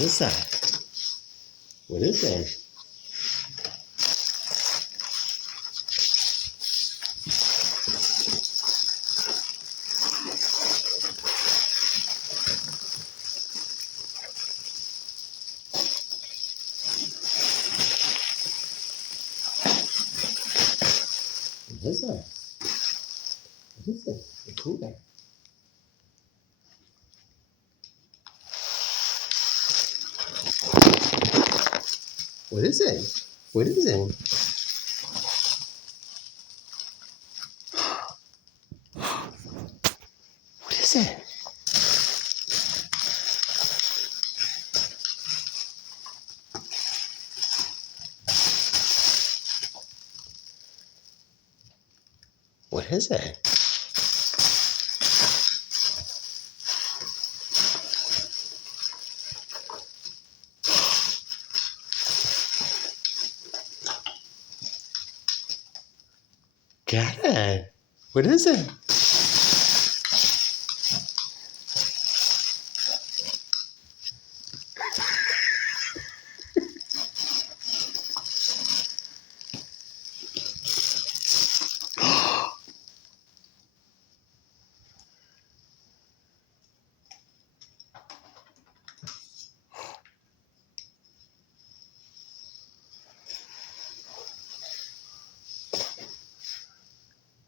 is that? What is it? What is that? What is it? It's cool there. What is it? What is it? What is it? What is it? Got it. What is it?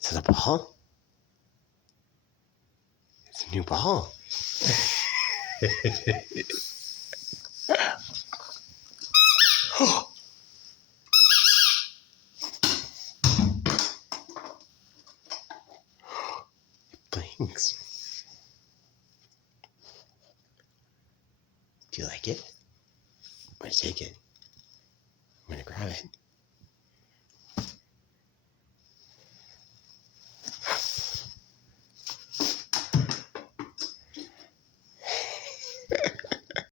Is it a ball? It's a new ball. Thanks. Do you like it? I'm gonna take it. I'm gonna grab it.